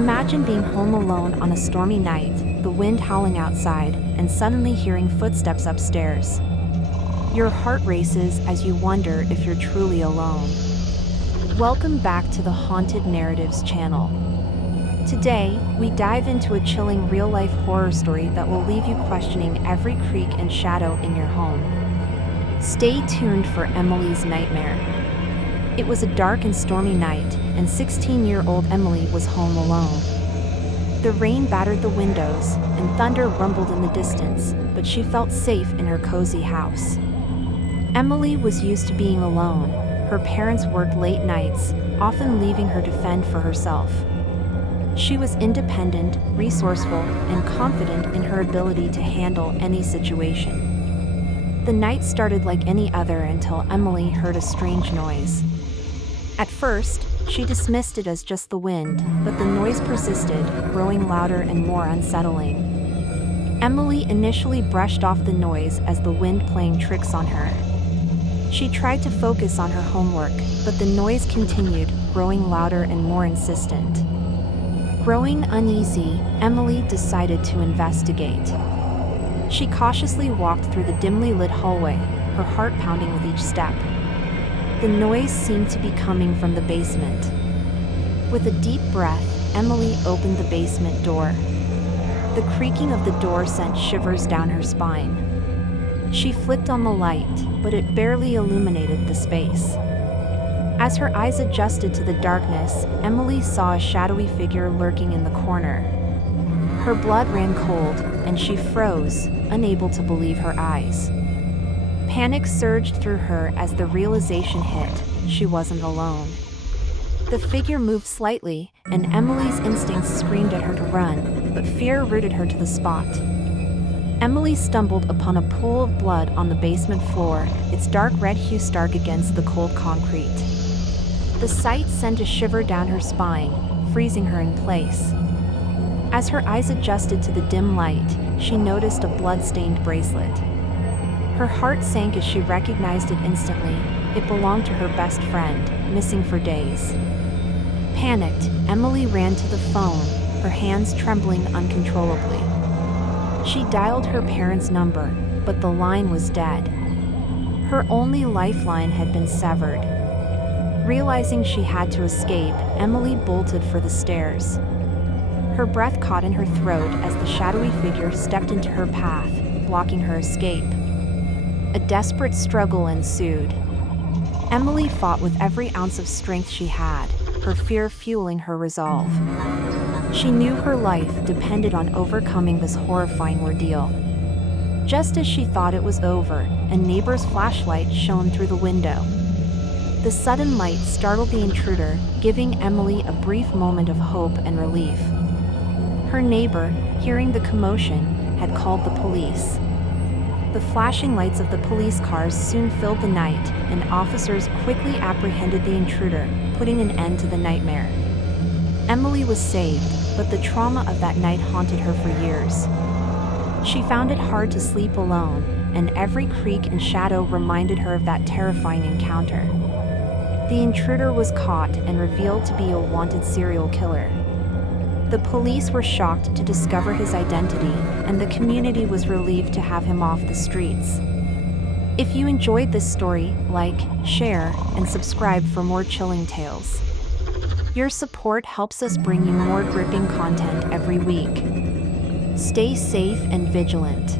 Imagine being home alone on a stormy night, the wind howling outside, and suddenly hearing footsteps upstairs. Your heart races as you wonder if you're truly alone. Welcome back to the Haunted Narratives channel. Today, we dive into a chilling real-life horror story that will leave you questioning every creak and shadow in your home. Stay tuned for Emily's nightmare. It was a dark and stormy night, and 16-year-old Emily was home alone. The rain battered the windows, and thunder rumbled in the distance, but she felt safe in her cozy house. Emily was used to being alone. Her parents worked late nights, often leaving her to fend for herself. She was independent, resourceful, and confident in her ability to handle any situation. The night started like any other until Emily heard a strange noise. At first, she dismissed it as just the wind, but the noise persisted, growing louder and more unsettling. Emily initially brushed off the noise as the wind playing tricks on her. She tried to focus on her homework, but the noise continued, growing louder and more insistent. Growing uneasy, Emily decided to investigate. She cautiously walked through the dimly lit hallway, her heart pounding with each step. The noise seemed to be coming from the basement. With a deep breath, Emily opened the basement door. The creaking of the door sent shivers down her spine. She flicked on the light, but it barely illuminated the space. As her eyes adjusted to the darkness, Emily saw a shadowy figure lurking in the corner. Her blood ran cold, and she froze, unable to believe her eyes. Panic surged through her as the realization hit: she wasn't alone. The figure moved slightly, and Emily's instincts screamed at her to run, but fear rooted her to the spot. Emily stumbled upon a pool of blood on the basement floor, its dark red hue stark against the cold concrete. The sight sent a shiver down her spine, freezing her in place. As her eyes adjusted to the dim light, she noticed a blood-stained bracelet. Her heart sank as she recognized it instantly. It belonged to her best friend, missing for days. Panicked, Emily ran to the phone, her hands trembling uncontrollably. She dialed her parents' number, but the line was dead. Her only lifeline had been severed. Realizing she had to escape, Emily bolted for the stairs. Her breath caught in her throat as the shadowy figure stepped into her path, blocking her escape. A desperate struggle ensued. Emily fought with every ounce of strength she had, her fear fueling her resolve. She knew her life depended on overcoming this horrifying ordeal. Just as she thought it was over, a neighbor's flashlight shone through the window. The sudden light startled the intruder, giving Emily a brief moment of hope and relief. Her neighbor, hearing the commotion, had called the police. The flashing lights of the police cars soon filled the night, and officers quickly apprehended the intruder, putting an end to the nightmare. Emily was saved, but the trauma of that night haunted her for years. She found it hard to sleep alone, and every creak and shadow reminded her of that terrifying encounter. The intruder was caught and revealed to be a wanted serial killer. The police were shocked to discover his identity, and the community was relieved to have him off the streets. If you enjoyed this story, like, share, and subscribe for more chilling tales. Your support helps us bring you more gripping content every week. Stay safe and vigilant.